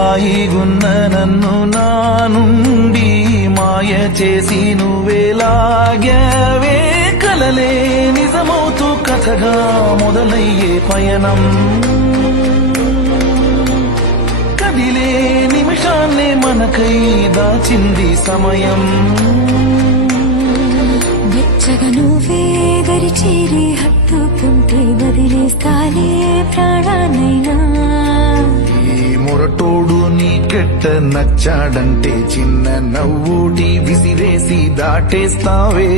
హాయిగున్న నన్ను నా నుండి మాయ చేసి నువ్వేలాగావే కలలే నిజమవుతూ కథగా మొదలయ్యే పయనం కదిలే నిమిషాన్నే మనకై దాచింది సమయం వెచ్చగా నువ్వే దరి చేరి హత్తుకుంటే వదిలేస్తాలే ప్రాణానైనా ఈ మొరటోడు నీకెట్ట నచ్చాడంటే చిన్న నవ్వుటి విసిరేసి దాటేస్తావే